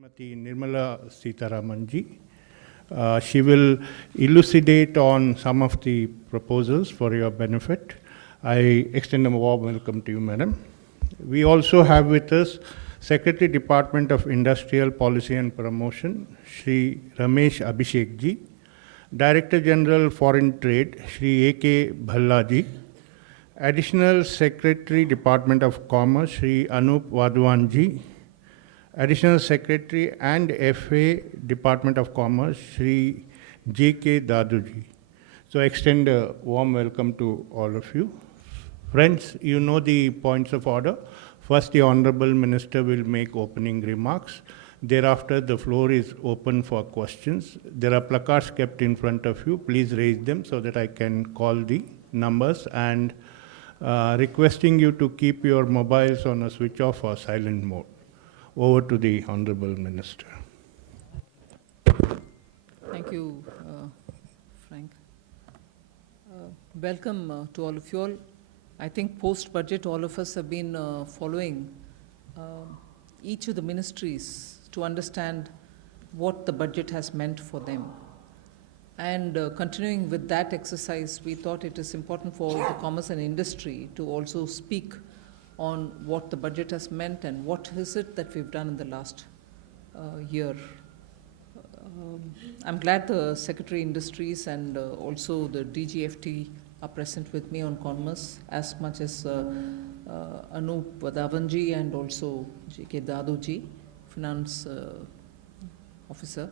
Srimati Nirmala Sitharaman ji. She will elucidate on some of the proposals for your benefit. I extend a warm welcome to you, Madam. We also have with us Secretary Department of Industrial Policy and Promotion, Shri Ramesh Abhishek ji, Director General Foreign Trade, Shri A.K. Bhalla ji, Additional Secretary Department of Commerce, Shri Anup Wadhwan ji, Additional Secretary and FA Department of Commerce, Shri J.K. Daduji. So I extend a warm welcome to all of you. Friends, you know the points of order. First, the Honorable Minister will make opening remarks. Thereafter, the floor is open for questions. There are placards kept in front of you. Please raise them so that I can call the numbers, and requesting you to keep your mobiles on a switch off or silent mode. Over to the Honorable Minister. Thank you, Frank. Welcome to all of you all. I think post-budget, all of us have been following each of the ministries to understand what the budget has meant for them. And continuing with that exercise, we thought it is important for the commerce and industry to also speak on what the budget has meant and what is it that we've done in the last year. I'm glad the Secretary Industries and also the DGFT are present with me on commerce, as much as Anup Wadhavanji and also J.K. Daduji, Finance Officer.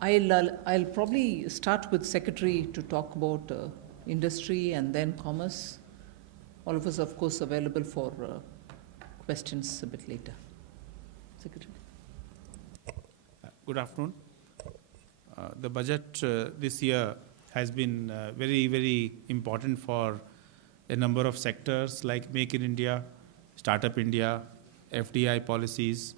I'll probably start with Secretary to talk about industry and then commerce. All of us, of course, available for questions a bit later. Secretary. Good afternoon. The budget this year has been very, very important for a number of sectors like Make in India, Startup India, FDI policies.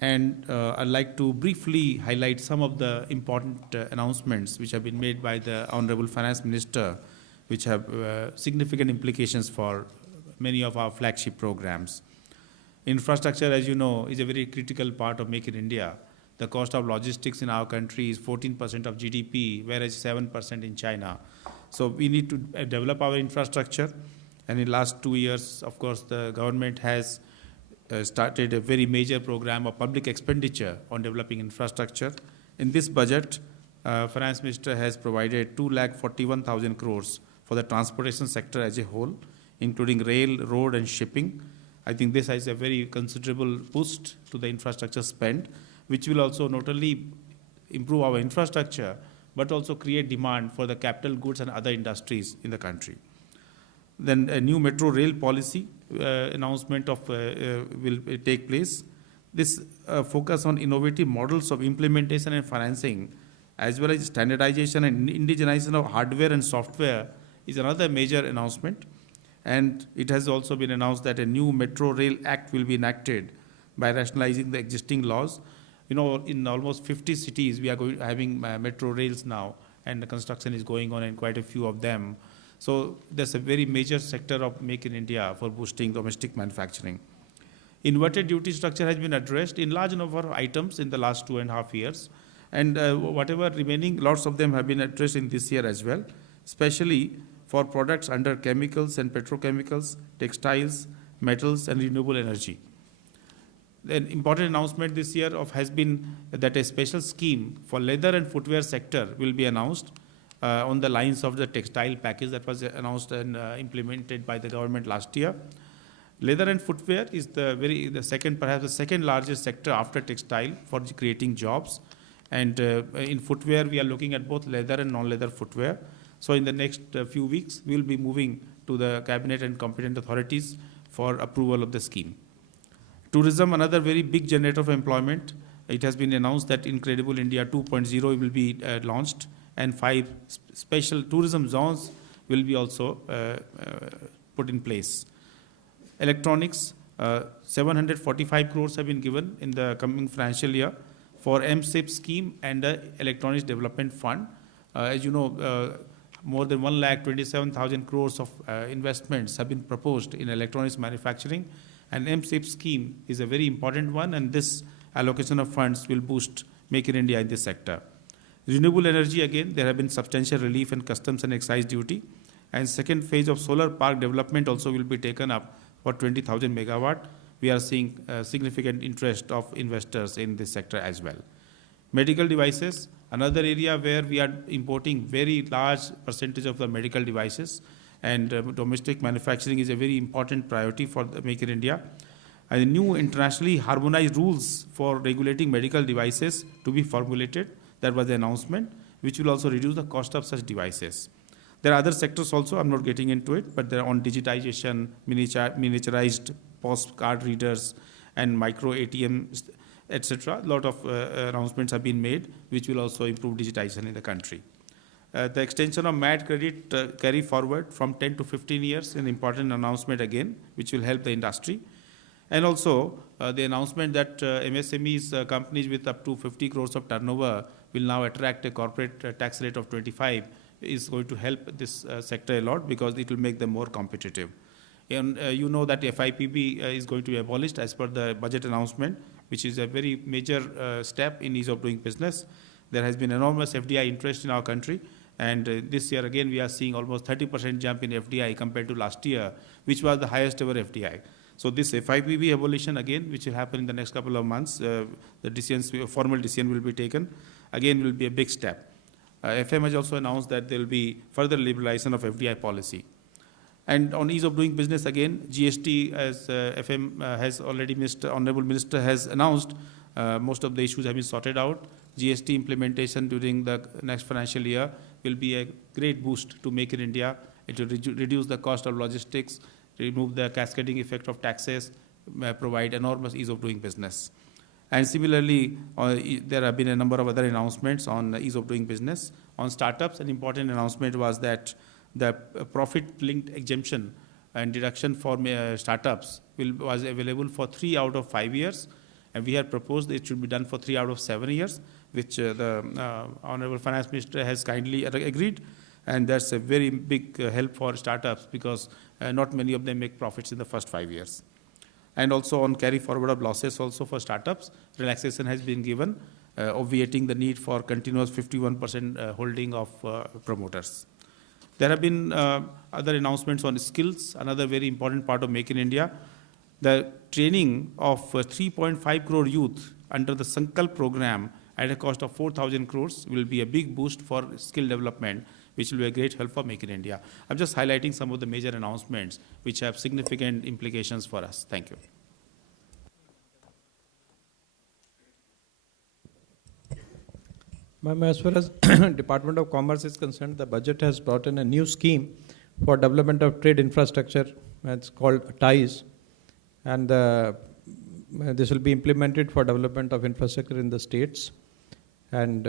And I'd like to briefly highlight some of the important announcements which have been made by the Honorable Finance Minister, which have significant implications for many of our flagship programs. Infrastructure, as you know, is a very critical part of Make in India. The cost of logistics in our country is 14% of GDP, whereas 7% in China. So we need to develop our infrastructure. And in the last 2 years, of course, the government has started a very major program of public expenditure on developing infrastructure. In this budget, Finance Minister has provided 2,41,000 crores for the transportation sector as a whole, including rail, road, and shipping. I think this has a very considerable boost to the infrastructure spend, which will also not only improve our infrastructure, but also create demand for the capital goods and other industries in the country. Then a new metro rail policy announcement of will take place. This focus on innovative models of implementation and financing, as well as standardization and indigenization of hardware and software, is another major announcement. And it has also been announced that a new Metro Rail Act will be enacted by rationalizing the existing laws. You know, in almost 50 cities, we are having metro rails now, and the construction is going on in quite a few of them. So there's a very major sector of Make in India for boosting domestic manufacturing. Inverted duty structure has been addressed in large number of items in the last 2.5 years. And whatever remaining, lots of them have been addressed in this year as well, especially for products under chemicals and petrochemicals, textiles, metals, and renewable energy. An important announcement this year has been that a special scheme for leather and footwear sector will be announced on the lines of the textile package that was announced and implemented by the government last year. Leather and footwear is perhaps the second largest sector after textile for creating jobs. And in footwear, we are looking at both leather and non-leather footwear. So in the next few weeks, we will be moving to the cabinet and competent authorities for approval of the scheme. Tourism, another very big generator of employment. It has been announced that Incredible India 2.0 will be launched, and 5 special tourism zones will be also put in place. Electronics, 745 crores have been given in the coming financial year for MSIP scheme and the Electronics Development Fund. As you know, more than 1,27,000 crores of investments have been proposed in electronics manufacturing, And MSIP scheme is a very important one, and this allocation of funds will boost Make in India in this sector. Renewable energy, again, there have been substantial relief in customs and excise duty. And second phase of solar park development also will be taken up for 20,000 megawatt. We are seeing significant interest of investors in this sector as well. Medical devices, another area where we are importing very large percentage of the medical devices, and domestic manufacturing is a very important priority for the Make in India. And the new internationally harmonized rules for regulating medical devices to be formulated. That was the announcement, which will also reduce the cost of such devices. There are other sectors also, I'm not getting into it, but they're on digitization, miniaturized postcard readers, and micro ATMs, etc. A lot of announcements have been made, which will also improve digitization in the country. The extension of MAD credit carry forward from 10 to 15 years, an important announcement again, which will help the industry. And also the announcement that MSMEs, companies with up to 50 crores of turnover will now attract a corporate tax rate of 25 is going to help this sector a lot, because it will make them more competitive. And you know that FIPB is going to be abolished as per the budget announcement, which is a very major step in ease of doing business. There has been enormous FDI interest in our country, and this year again we are seeing almost 30% jump in FDI compared to last year, which was the highest ever FDI. So this FIPB abolition again, which will happen in the next couple of months, the formal decision will be taken, again will be a big step. FM has also announced that there will be further liberalization of FDI policy. And on ease of doing business again, GST, as FM has already, Honorable Minister has announced, most of the issues have been sorted out. GST implementation during the next financial year will be a great boost to Make in India. It will reduce the cost of logistics, remove the cascading effect of taxes, provide enormous ease of doing business. And similarly, there have been a number of other announcements on ease of doing business. On startups, an important announcement was that the profit-linked exemption and deduction for startups was available for 3 out of 5 years. And we had proposed it should be done for 3 out of 7 years, which the Honorable Finance Minister has kindly agreed. And that's a very big help for startups, because not many of them make profits in the first 5 years. And also on carry forward of losses also for startups, relaxation has been given, obviating the need for continuous 51% holding of promoters. There have been other announcements on skills, another very important part of Make in India. The training of 3.5 crore youth under the Sankalp program at a cost of 4,000 crores will be a big boost for skill development, which will be a great help for Make in India. I'm just highlighting some of the major announcements which have significant implications for us. Thank you. Ma'am, as far as Department of Commerce is concerned, the budget has brought in a new scheme for development of trade infrastructure. It's called TIES, and this will be implemented for development of infrastructure in the states. And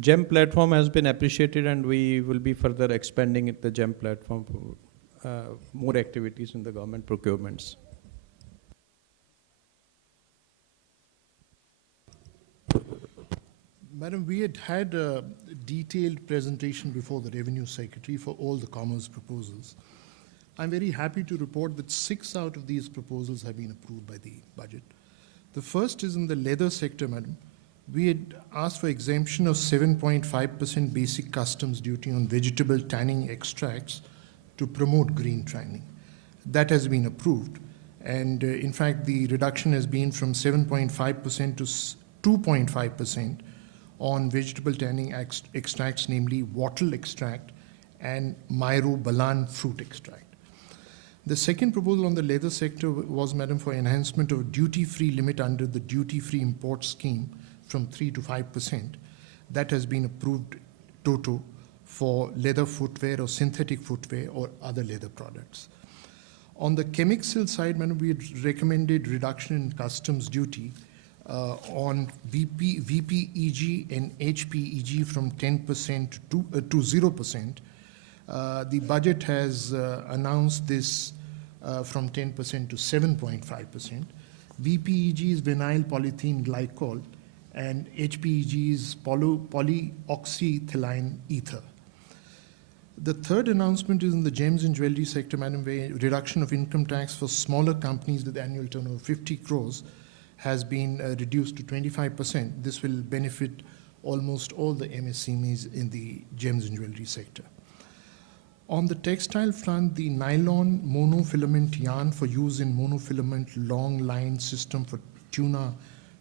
GEM platform has been appreciated, and we will be further expanding the GEM platform for more activities in the government procurements. Madam, we had a detailed presentation before the Revenue Secretary for all the commerce proposals. I'm very happy to report that 6 out of these proposals have been approved by the budget. The first is in the leather sector, madam. We had asked for exemption of 7.5% basic customs duty on vegetable tanning extracts to promote green tanning. That has been approved. And in fact, the reduction has been from 7.5% to 2.5% on vegetable tanning extracts, namely wattle extract and myrobalan fruit extract. The second proposal on the leather sector was, madam, for enhancement of duty-free limit under the duty-free import scheme from 3 to 5%. That has been approved toto for leather footwear or synthetic footwear or other leather products. On the chemical side, madam, we had recommended reduction in customs duty on VPEG and HPEG from 10% to 0%. The budget has announced this from 10% to 7.5%. VPEG is vinyl polyethylene glycol, and HPEG is polyoxyethylene ether. The third announcement is in the gems and jewelry sector, Madam, where reduction of income tax for smaller companies with annual turnover of 50 crores has been reduced to 25%. This will benefit almost all the MSMEs in the gems and jewelry sector. On the textile front, the nylon monofilament yarn for use in monofilament long line system for tuna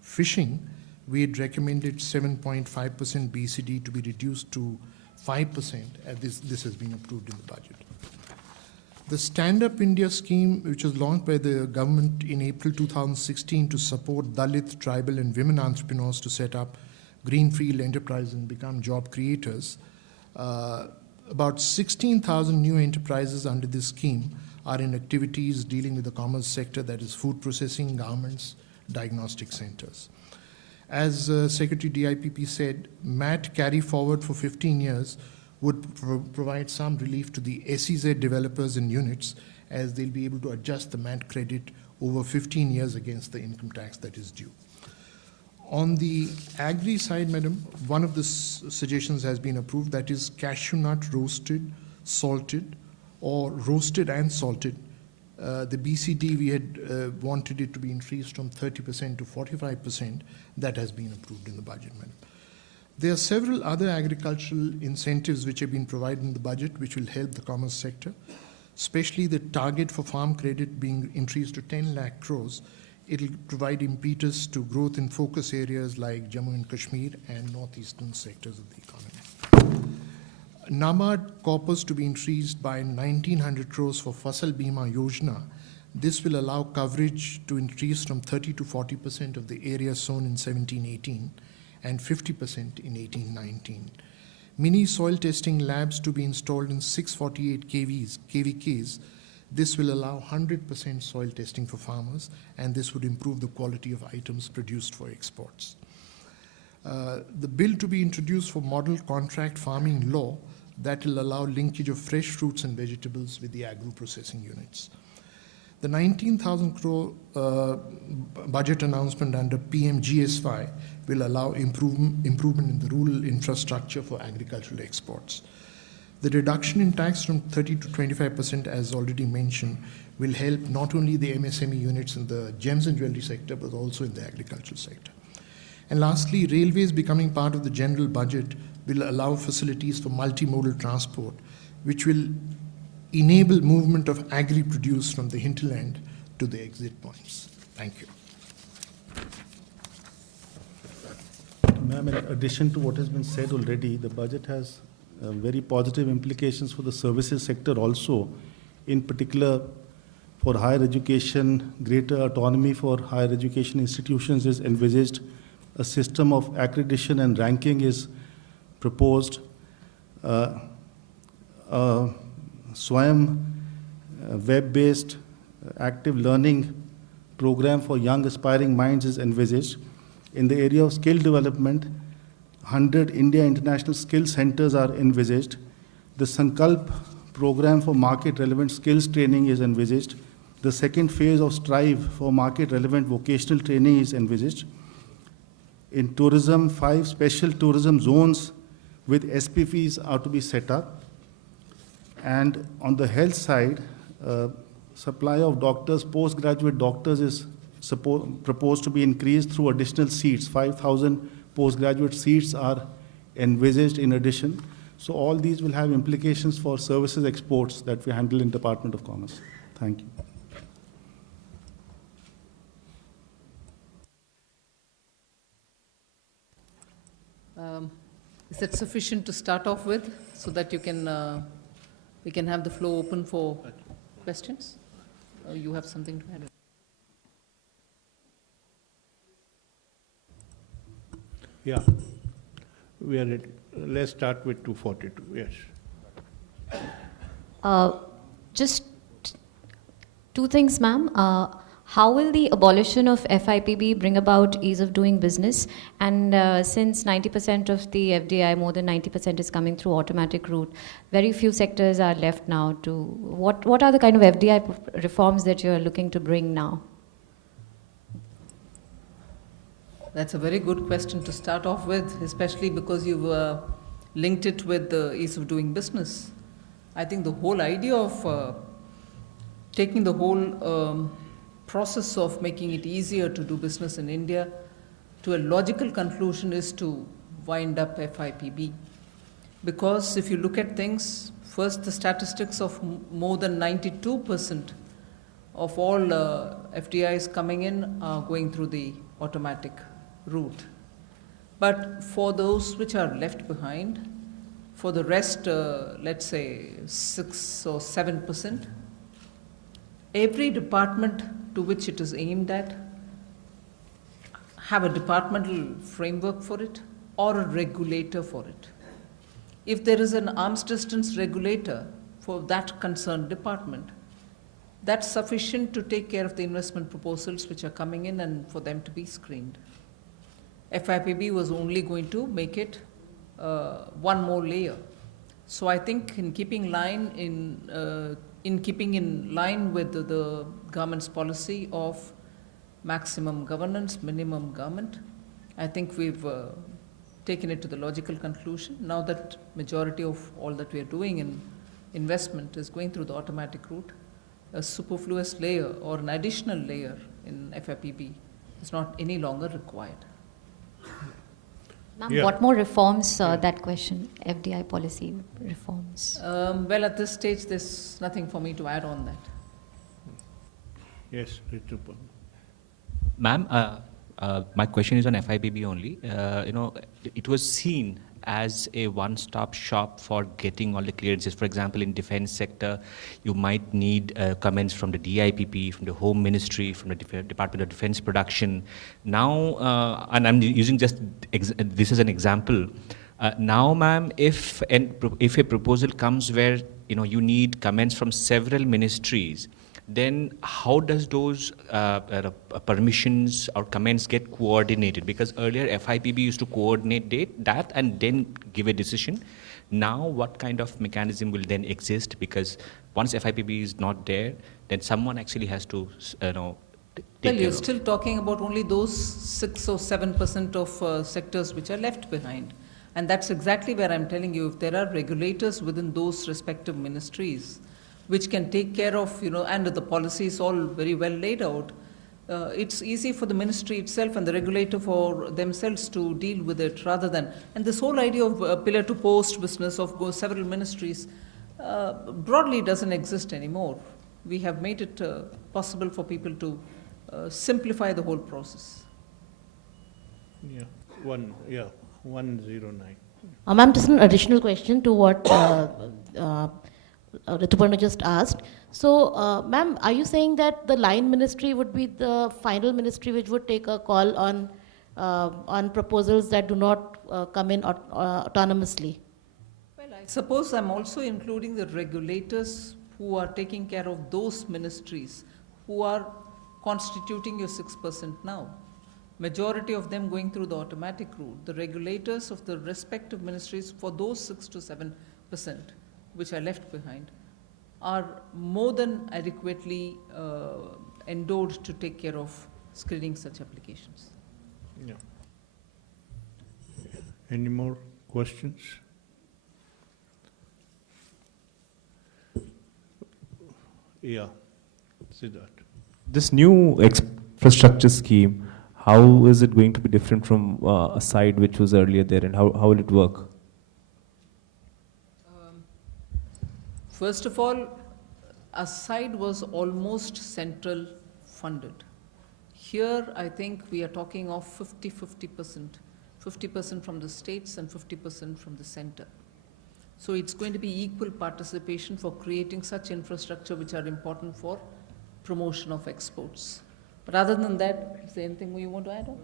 fishing, we had recommended 7.5% BCD to be reduced to 5%, and this has been approved in the budget. The Stand Up India scheme, which was launched by the government in April 2016 to support Dalit, tribal and women entrepreneurs to set up greenfield enterprise and become job creators, about 16,000 new enterprises under this scheme are in activities dealing with the commerce sector, that is food processing, garments, diagnostic centers. As Secretary DIPP said, MAT carry forward for 15 years would provide some relief to the SEZ developers and units, as they'll be able to adjust the MAT credit over 15 years against the income tax that is due. On the agri side, Madam, one of the suggestions has been approved, that is cashew nut roasted, salted, or roasted and salted. The BCD, we had wanted it to be increased from 30% to 45%. That has been approved in the budget, Madam. There are several other agricultural incentives which have been provided in the budget which will help the commerce sector, especially the target for farm credit being increased to 10 lakh crores. It will provide impetus to growth in focus areas like Jammu and Kashmir and northeastern sectors of the economy. NABARD corpus to be increased by 1,900 crores for Fasal Bima Yojana. This will allow coverage to increase from 30 to 40% of the area sown in 17-18 and 50% in 18-19. Mini soil testing labs to be installed in 648 KVKs. This will allow 100% soil testing for farmers, and this would improve the quality of items produced for exports. The bill to be introduced for model contract farming law that will allow linkage of fresh fruits and vegetables with the agro-processing units. The 19,000 crore budget announcement under PMGSY will allow improvement in the rural infrastructure for agricultural exports. The reduction in tax from 30 to 25%, as already mentioned, will help not only the MSME units in the gems and jewelry sector, but also in the agricultural sector. And lastly, railways becoming part of the general budget will allow facilities for multimodal transport, which will enable movement of agri-produce from the hinterland to the exit points. Thank you. Ma'am, in addition to what has been said already, the budget has very positive implications for the services sector also, in particular for higher education. Greater autonomy for higher education institutions is envisaged. A system of accreditation and ranking is proposed. Swayam web-based active learning program for young aspiring minds is envisaged. In the area of skill development, 100 India International Skill Centers are envisaged. The Sankalp program for market-relevant skills training is envisaged. The second phase of Strive for market-relevant vocational training is envisaged. In tourism, 5 special tourism zones with SPVs are to be set up. And on the health side, supply of doctors, postgraduate doctors is proposed to be increased through additional seats. 5,000 postgraduate seats are envisaged in addition. So all these will have implications for services exports that we handle in Department of Commerce. Thank you. Is that sufficient to start off with, so that you can, we can have the floor open for questions? Or you have something to add? Yeah, we are ready. Let's start with 242, yes. Just two things, ma'am. How will the abolition of FIPB bring about ease of doing business? And since 90% of the FDI, more than 90% is coming through automatic route, very few sectors are left now to, what are the kind of FDI reforms that you're looking to bring now? That's a very good question to start off with, especially because you've linked it with the ease of doing business. I think the whole idea of taking the whole process of making it easier to do business in India to a logical conclusion is to wind up FIPB. Because if you look at things, first the statistics of more than 92% of all FDIs coming in are going through the automatic route. But for those which are left behind, for the rest, let's say 6 or 7%, every department to which it is aimed at have a departmental framework for it or a regulator for it. If there is an arm's distance regulator for that concerned department, that's sufficient to take care of the investment proposals which are coming in and for them to be screened. FIPB was only going to make it one more layer. So I think in keeping in line with the government's policy of maximum governance, minimum government, I think we've taken it to the logical conclusion. Now that majority of all that we are doing in investment is going through the automatic route, a superfluous layer or an additional layer in FIPB is not any longer required. Ma'am, Yeah. what more reforms, that question, FDI policy reforms? Well, at this stage, there's nothing for me to add on that. Yes, Ritu. Ma'am, my question is on FIPB only. It was seen as a one-stop shop for getting all the clearances. For example, in defense sector, you might need comments from the DIPP, from the Home Ministry, from the Department of Defense Production. Now, and I'm using just this as an example. Now, ma'am, if a proposal comes where you need comments from several ministries, then how does those permissions or comments get coordinated? Because earlier FIPB used to coordinate that and then give a decision. Now what kind of mechanism will then exist? Because once FIPB is not there, then someone actually has to take Well, care you're of. still talking about only those 6 or 7% of sectors which are left behind. And that's exactly where I'm telling you, if there are regulators within those respective ministries, which can take care of, and the policy is all very well laid out, it's easy for the ministry itself and the regulator for themselves to deal with it rather than, and this whole idea of pillar to post business of several ministries broadly doesn't exist anymore. We have made it possible for people to simplify the whole process. Yeah, 109. Ma'am, just an additional question to what Rituparna just asked. So, ma'am, are you saying that the line ministry would be the final ministry which would take a call on proposals that do not come in autonomously? Well, I suppose I'm also including the regulators who are taking care of those ministries who are constituting your 6% now. Majority of them going through the automatic route. The regulators of the respective ministries for those 6 to 7% which are left behind are more than adequately endowed to take care of screening such applications. Yeah. Any more questions? Yeah, Siddharth. This new infrastructure scheme, how is it going to be different from a side which was earlier there, and how will it work? First of all, ASIDE was almost central funded. Here, I think we are talking of 50% from the states and 50% from the center. So it's going to be equal participation for creating such infrastructure which are important for promotion of exports. But other than that, is there anything you want to add on?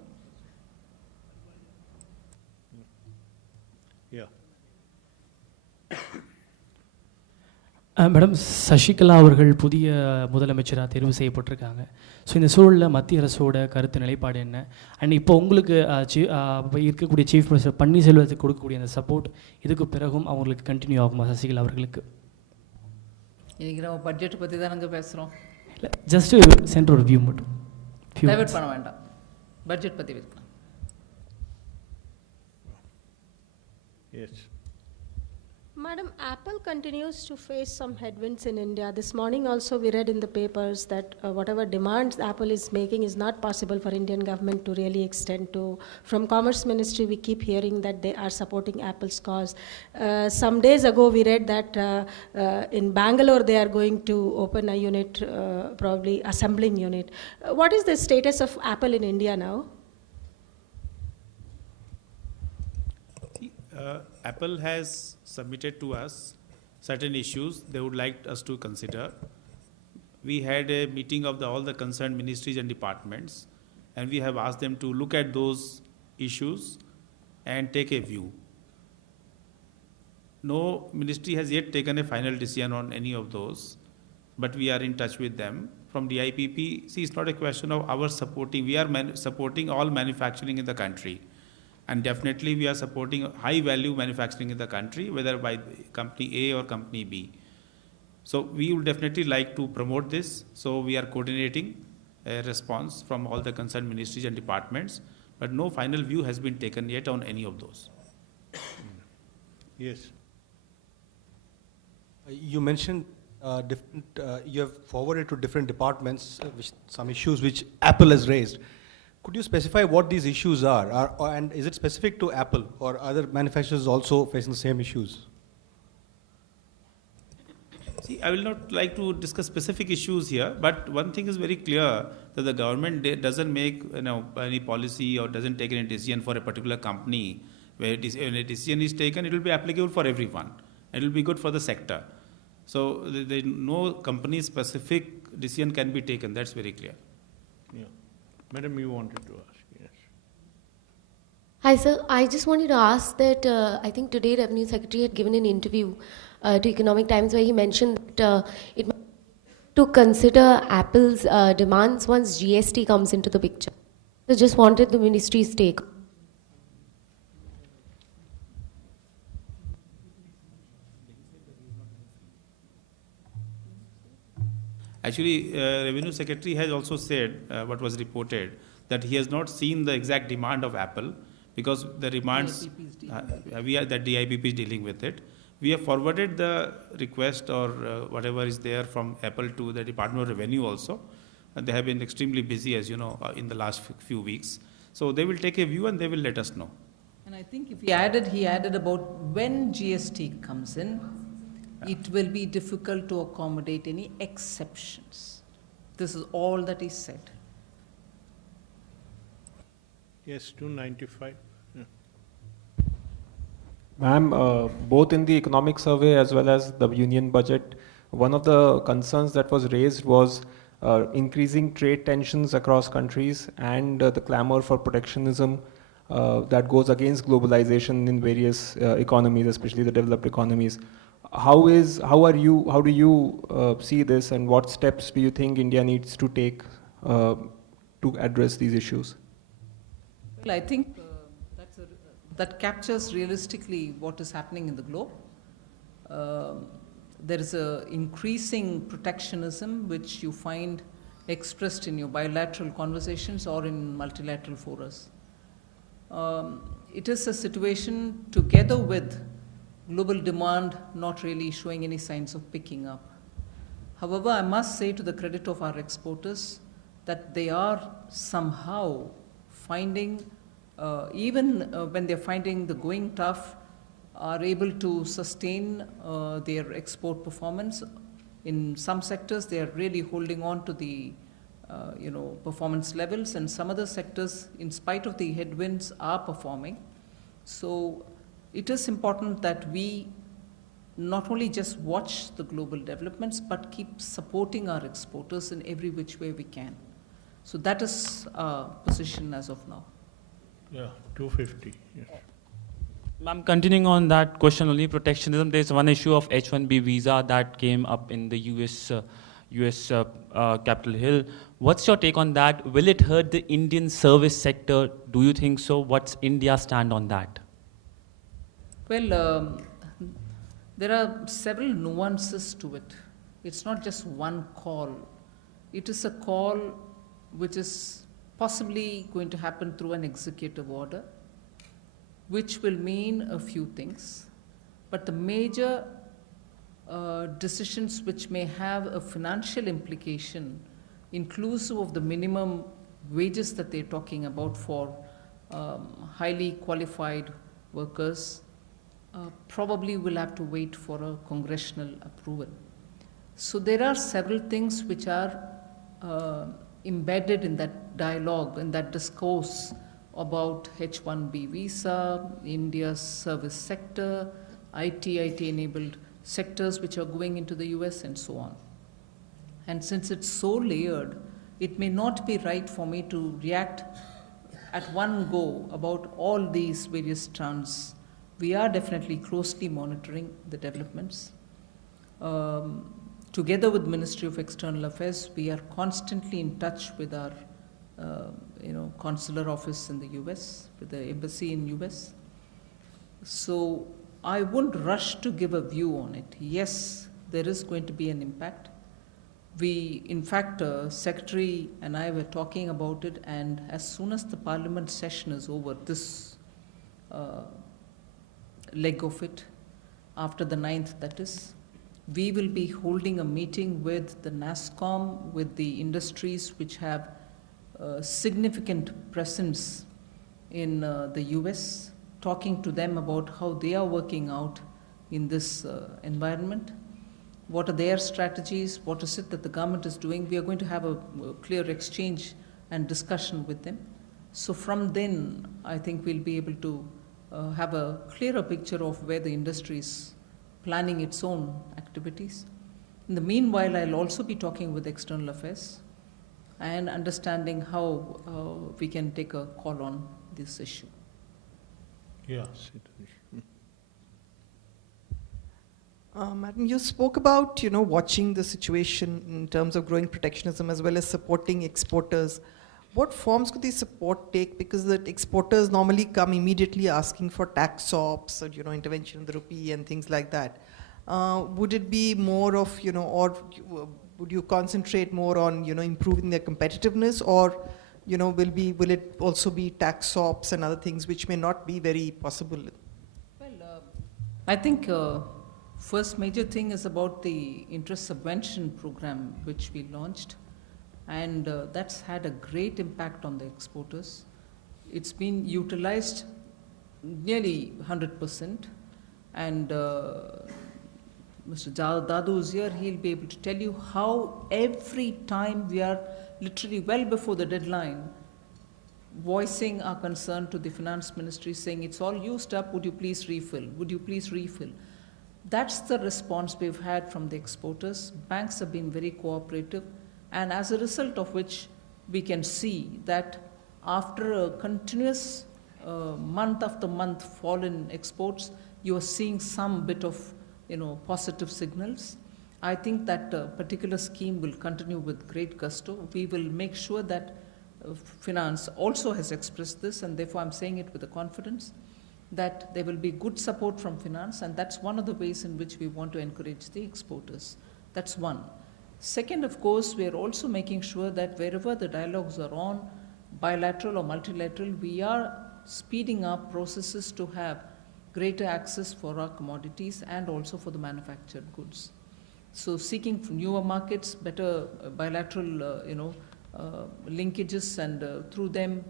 Yeah. Madam, Sasikala அவர்கள் புதிய முதலமைச்சராக தேர்வு செய்யப்பட்டிருக்காங்க. So இந்த சூழலில் மத்திய அரசோட கருத்து நிலைப்பாடு என்ன? அண்ட் இப்போ உங்களுக்கு இருக்கக்கூடிய சீஃப் மினிஸ்டர் பன்னீர்செல்வத்துக்கு கொடுக்கக்கூடிய அந்த சப்போர்ட் இதுக்கு பிறகும் அவங்களுக்கு கண்டினியூ ஆகுமா சசிகலா அவர்களுக்கு? இன்னைக்கு நம்ம பட்ஜெட் பற்றி தான் நாங்கள் பேசுகிறோம். இல்லை, ஜஸ்ட் சென்டர் ஒரு வியூ மட்டும். டைவர்ட் பண்ண வேண்டாம், பட்ஜெட் பற்றி பேசலாம். Yes. Madam, Apple continues to face some headwinds in India. This morning also we read in the papers that whatever demands Apple is making is not possible for Indian government to really extend to. From Commerce Ministry we keep hearing that they are supporting Apple's cause. Some days ago we read that in Bangalore they are going to open a unit, probably assembling unit. What is the status of Apple in India now? Apple has submitted to us certain issues they would like us to consider. We had a meeting of all the concerned ministries and departments, and we have asked them to look at those issues and take a view. No ministry has yet taken a final decision on any of those, but we are in touch with them. From DIPP, see, it's not a question of our supporting. We are supporting all manufacturing in the country. And definitely we are supporting high value manufacturing in the country, whether by company A or company B. So we would definitely like to promote this. So we are coordinating a response from all the concerned ministries and departments, but no final view has been taken yet on any of those. Yes. You mentioned you have forwarded to different departments some issues which Apple has raised. Could you specify what these issues are, and is it specific to Apple or other manufacturers also facing the same issues? See, I will not like to discuss specific issues here, but one thing is very clear that the government doesn't make any policy or doesn't take any decision for a particular company. When a decision is taken, it will be applicable for everyone. It will be good for the sector. So no company-specific decision can be taken. That's very clear. Yeah. Madam, you wanted to ask, yes. Hi, sir. I just wanted to ask that I think today Revenue Secretary had given an interview to Economic Times where he mentioned that it to consider Apple's demands once GST comes into the picture. So just wanted the ministry's take. Actually, Revenue Secretary has also said what was reported, that he has not seen the exact demand of Apple because the demands, the DIPP is dealing with it. We have forwarded the request or whatever is there from Apple to the Department of Revenue also. And they have been extremely busy, as you know, in the last few weeks. So they will take a view and they will let us know. And I think if he added about when GST comes in, it will be difficult to accommodate any exceptions. This is all that is said. Yes, 295. Yeah. Ma'am, both in the economic survey as well as the union budget, one of the concerns that was raised was increasing trade tensions across countries and the clamor for protectionism that goes against globalization in various economies, especially the developed economies. How do you see this, and what steps do you think India needs to take to address these issues? Well, I think that captures realistically what is happening in the globe. There is an increasing protectionism which you find expressed in your bilateral conversations or in multilateral forums. It is a situation together with global demand not really showing any signs of picking up. However, I must say to the credit of our exporters that they are somehow finding, even when they're finding the going tough, are able to sustain their export performance. In some sectors, they are really holding on to the performance levels, and some other sectors, in spite of the headwinds, are performing. So it is important that we not only just watch the global developments, but keep supporting our exporters in every which way we can. So that is our position as of now. Yeah, 250. Yes. Ma'am, continuing on that question only, protectionism, there's one issue of H-1B visa that came up in the US Capitol Hill. What's your take on that? Will it hurt the Indian service sector? Do you think so? What's India's stand on that? Well, there are several nuances to it. It's not just one call. It is a call which is possibly going to happen through an executive order, which will mean a few things. but the major decisions which may have a financial implication, inclusive of the minimum wages that they're talking about for highly qualified workers, probably will have to wait for a congressional approval. So there are several things which are embedded in that dialogue, in that discourse about H-1B visa, India's service sector, IT-enabled sectors which are going into the US and so on. And since it's so layered, it may not be right for me to react at one go about all these various strands. We are definitely closely monitoring the developments. Together with Ministry of External Affairs, we are constantly in touch with our consular office in the US, with the embassy in US. So I wouldn't rush to give a view on it. Yes, there is going to be an impact. We, in fact, Secretary and I were talking about it, and as soon as the Parliament session is over, this leg of it, after the 9th that is, we will be holding a meeting with the NASSCOM, with the industries which have significant presence in the US, talking to them about how they are working out in this environment. What are their strategies? What is it that the government is doing? We are going to have a clear exchange and discussion with them. So from then, I think we'll be able to have a clearer picture of where the industry is planning its own activities. In the meanwhile, I'll also be talking with External Affairs and understanding how we can take a call on this issue. Yes. Madam, you spoke about, watching the situation in terms of growing protectionism as well as supporting exporters. What forms could the support take? Because the exporters normally come immediately asking for tax SOPs or, intervention in the rupee and things like that. Would it be more of, or would you concentrate more on, improving their competitiveness, or, will it also be tax SOPs and other things which may not be very possible? Well, I think first major thing is about the interest subvention program which we launched, and that's had a great impact on the exporters. It's been utilized nearly 100%, and Mr. Dadu is here. He'll be able to tell you how every time we are literally well before the deadline voicing our concern to the finance ministry, saying it's all used up, would you please refill, would you please refill. That's the response we've had from the exporters. Banks have been very cooperative, and as a result of which we can see that after a continuous month after month fall in exports, you are seeing some bit of positive signals. I think that particular scheme will continue with great gusto. We will make sure that finance also has expressed this, and therefore I'm saying it with a confidence that there will be good support from finance, and that's one of the ways in which we want to encourage the exporters. That's one. Second, of course, we are also making sure that wherever the dialogues are on, bilateral or multilateral, we are speeding up processes to have greater access for our commodities and also for the manufactured goods. So seeking newer markets, better bilateral linkages, and through them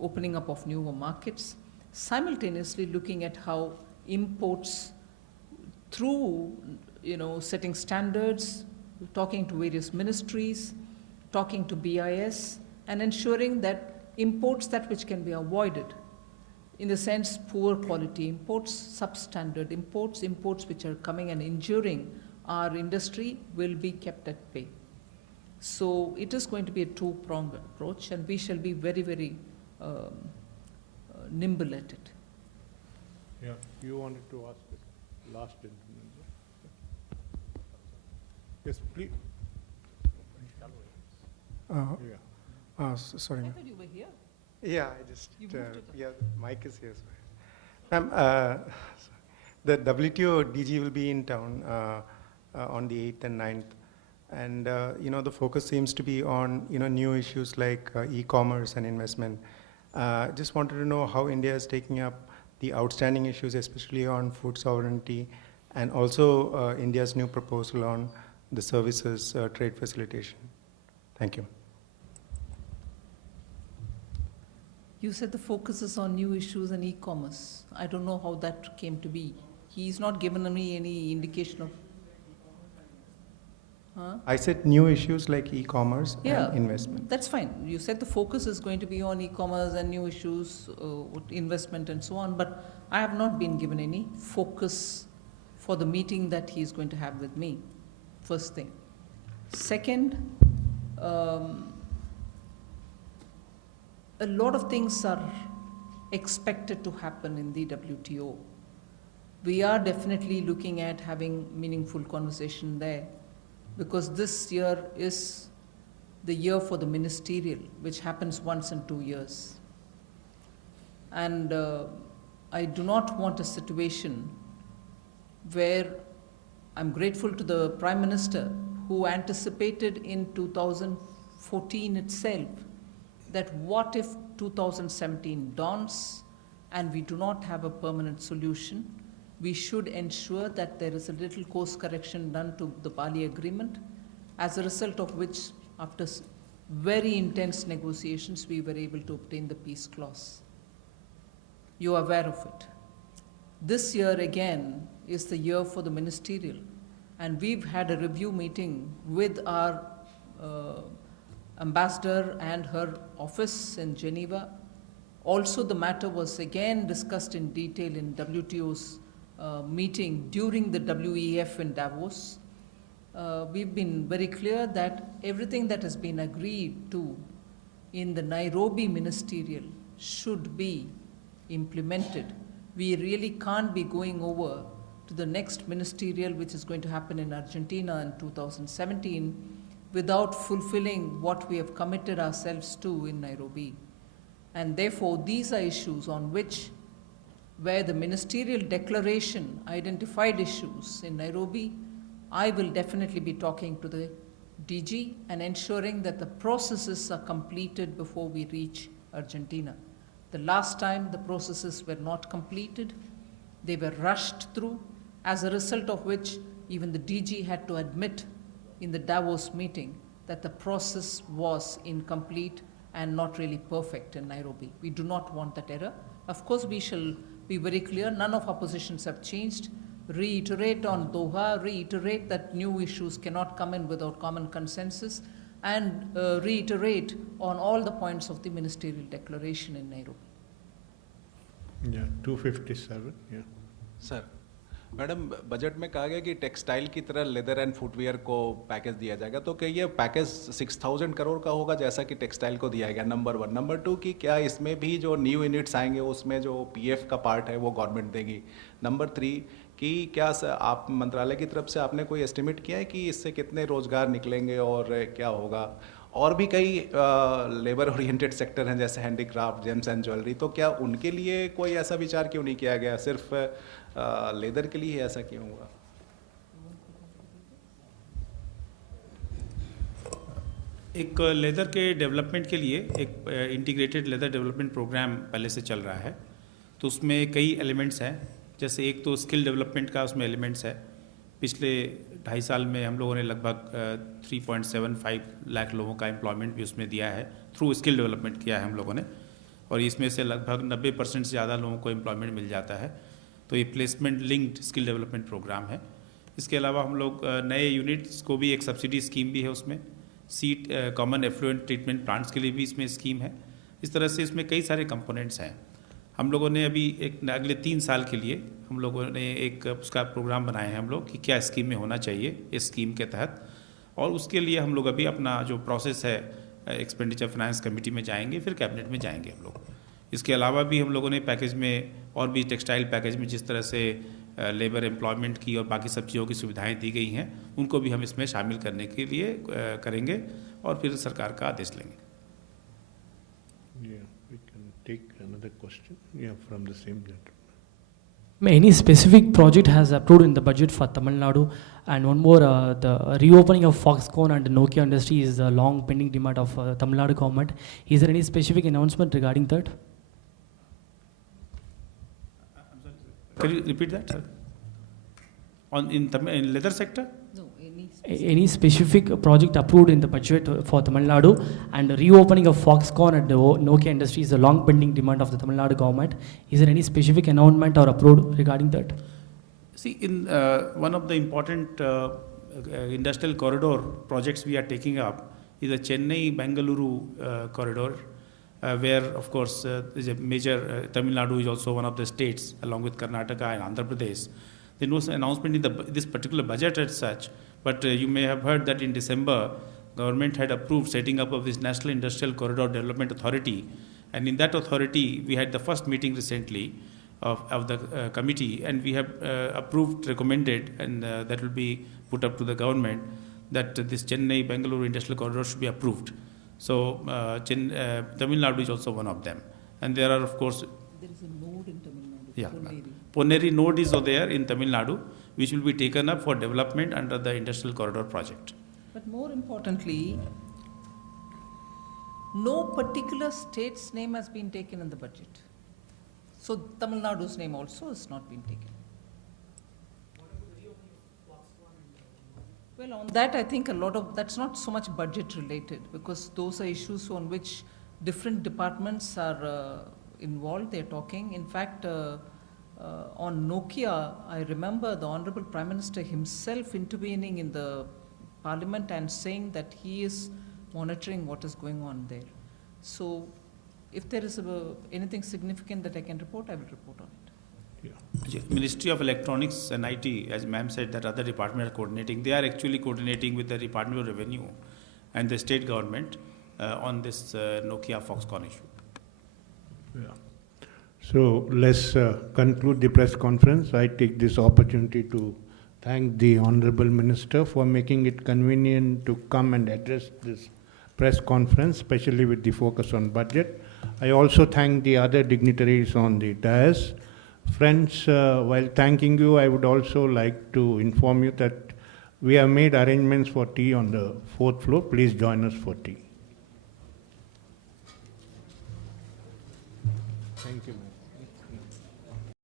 opening up of newer markets. Simultaneously looking at how imports, through setting standards, talking to various ministries, talking to BIS, and ensuring that imports that which can be avoided, in the sense poor quality imports, substandard imports, imports which are coming and injuring our industry, will be kept at bay. So it is going to be a two-pronged approach, and we shall be very, very nimble at it. Yeah, you wanted to ask the last gentleman. Yes, please. Sorry. I thought you were here. Yeah, I just, You moved it. yeah, the mic is here. Ma'am, the WTO DG will be in town on the 8th and 9th. And, the focus seems to be on, new issues like e-commerce and investment. Just wanted to know how India is taking up the outstanding issues, especially on food sovereignty, and also India's new proposal on the services trade facilitation. Thank you. You said the focus is on new issues and e-commerce. I don't know how that came to be. He's not given me any indication of... Huh? I said new issues like e-commerce Yeah, and investment. that's fine. You said the focus is going to be on e-commerce and new issues, investment and so on, but I have not been given any focus for the meeting that he's going to have with me, first thing. Second, a lot of things are expected to happen in the WTO. We are definitely looking at having meaningful conversation there, because this year is the year for the ministerial, which happens once in 2 years. And I do not want a situation where I'm grateful to the Prime Minister who anticipated in 2014 itself that what if 2017 dawns and we do not have a permanent solution. We should ensure that there is a little course correction done to the Bali Agreement, as a result of which, after very intense negotiations, we were able to obtain the peace clause. You are aware of it. This year again is the year for the ministerial, and we've had a review meeting with our ambassador and her office in Geneva. Also, the matter was again discussed in detail in WTO's meeting during the WEF in Davos. We've been very clear that everything that has been agreed to in the Nairobi ministerial should be implemented. We really can't be going over to the next ministerial, which is going to happen in Argentina in 2017, without fulfilling what we have committed ourselves to in Nairobi. And therefore, these are issues on which, where the ministerial declaration identified issues in Nairobi, I will definitely be talking to the DG and ensuring that the processes are completed before we reach Argentina. The last time the processes were not completed, they were rushed through, as a result of which even the DG had to admit in the Davos meeting that the process was incomplete and not really perfect in Nairobi. We do not want that error. Of course, we shall be very clear, none of our positions have changed. Reiterate on Doha, reiterate that new issues cannot come in without common consensus, and reiterate on all the points of the ministerial declaration in Nairobi. Yeah, 257, yeah. Sir. Madam, budget में कहा गया कि textile की तरह leather and footwear को package दिया जाएगा, तो क्या ये पैकेज 6,000 करोड़ का होगा जैसा कि टेक्सटाइल को दिया गया? नंबर 1। नंबर 2 कि क्या इसमें भी जो न्यू यूनिट्स आएंगे उसमें जो पीएफ का पार्ट है वो गवर्नमेंट देगी? नंबर 3 कि क्या आप मंत्रालय की तरफ से आपने कोई एस्टिमेट किया है कि इससे कितने रोजगार निकलेंगे और क्या होगा? और भी कई लेबर ओरिएंटेड सेक्टर हैं जैसे हैंडीक्राफ्ट, जेम्स एंड ज्वेलरी, तो क्या उनके लिए कोई ऐसा विचार क्यों नहीं किया गया? सिर्फ लेदर के लिए ऐसा क्यों हुआ? एक लेदर के डेवलपमेंट के लिए एक इंटीग्रेटेड लेदर डेवलपमेंट प्रोग्राम पहले से चल रहा है, तो उसमें कई एलिमेंट्स हैं। जैसे एक तो स्किल डेवलपमेंट का उसमें एलिमेंट्स है। पिछले 2.5 साल में हम लोगों ने लगभग 3.75 लाख लोगों का एम्प्लॉयमेंट भी उसमें दिया है, थ्रू स्किल डेवलपमेंट किया है हम लोगों ने, और इसमें से लगभग 90% से ज़्यादा लोगों को एम्प्लॉयमेंट मिल जाता है। तो ये placement linked skill development programme है। इसके अलावा हम लोग नए यूनिट्स को भी एक सब्सिडी स्कीम भी है उसमें, seat common effluent treatment plants के लिए भी इसमें स्कीम है। इस तरह से इसमें कई सारे कंपोनेंट्स हैं। हम लोगों ने अभी एक अगले 3 साल के लिए हम लोगों ने एक उसका प्रोग्राम बनाए हैं हम लोग कि क्या स्कीम में होना चाहिए इस स्कीम के तहत, और उसके लिए हम लोग अभी अपना जो प्रोसेस है एक्सपेंडिचर फाइनेंस कमेटी में जाएंगे, फिर कैबिनेट में जाएंगे हम लोग। इसके अलावा भी हम लोगों ने पैकेज में और भी टेक्सटाइल पैकेज में जिस तरह से लेबर एम्प्लॉयमेंट की और बाकी सब चीज़ों की सुविधाएं दी गई हैं, उनको भी हम इसमें शामिल करने के लिए करेंगे और फिर सरकार का आदेश लेंगे। Yeah, we can take another question. Yeah, from the same gentleman. Any specific project has approved in the budget for Tamil Nadu? And one more, the reopening of Foxconn and Nokia industry is a long pending demand of Tamil Nadu government. Is there any specific announcement regarding that? Can you repeat that, sir? In leather sector? No, Any specific project approved in the budget for Tamil Nadu, and reopening of Foxconn at the Nokia Industries is a long pending demand of the Tamil Nadu government. Is there any specific announcement or approved regarding that? See, in one of the important industrial corridor projects we are taking up is the Chennai-Bengaluru corridor, where, of course, is a major, Tamil Nadu is also one of the states, along with Karnataka and Andhra Pradesh. There was an announcement in this particular budget as such, but you may have heard that in December, government had approved setting up of this National Industrial Corridor Development Authority, and in that authority, we had the first meeting recently of the committee, and we have approved, recommended, and that will be put up to the government, that this Chennai-Bengaluru Industrial Corridor should be approved. So Tamil Nadu is also one of them. And there are, of course... There is a node in Tamil Nadu, Yeah. Ponneri. Ponneri node is there in Tamil Nadu, which will be taken up for development under the Industrial Corridor project. But more importantly, no particular state's name has been taken in the budget. So Tamil Nadu's name also has not been taken. Well, on that, I think a lot of, that's not so much budget related, because those are issues on which different departments are involved, they're talking. In fact, on Nokia, I remember the Honorable Prime Minister himself intervening in the Parliament and saying that he is monitoring what is going on there. So if there is anything significant that I can report, I will report on it. Ministry of Electronics and IT, as ma'am said, that other departments are coordinating. They are actually coordinating with the Department of Revenue and the state government on this Nokia Foxconn issue. Yeah. So let's conclude the press conference. I take this opportunity to thank the Honorable Minister for making it convenient to come and address this press conference, especially with the focus on budget. I also thank the other dignitaries on the dais. Friends, while thanking you, I would also like to inform you that we have made arrangements for tea on the 4th floor. Please join us for tea. Thank you, ma'am.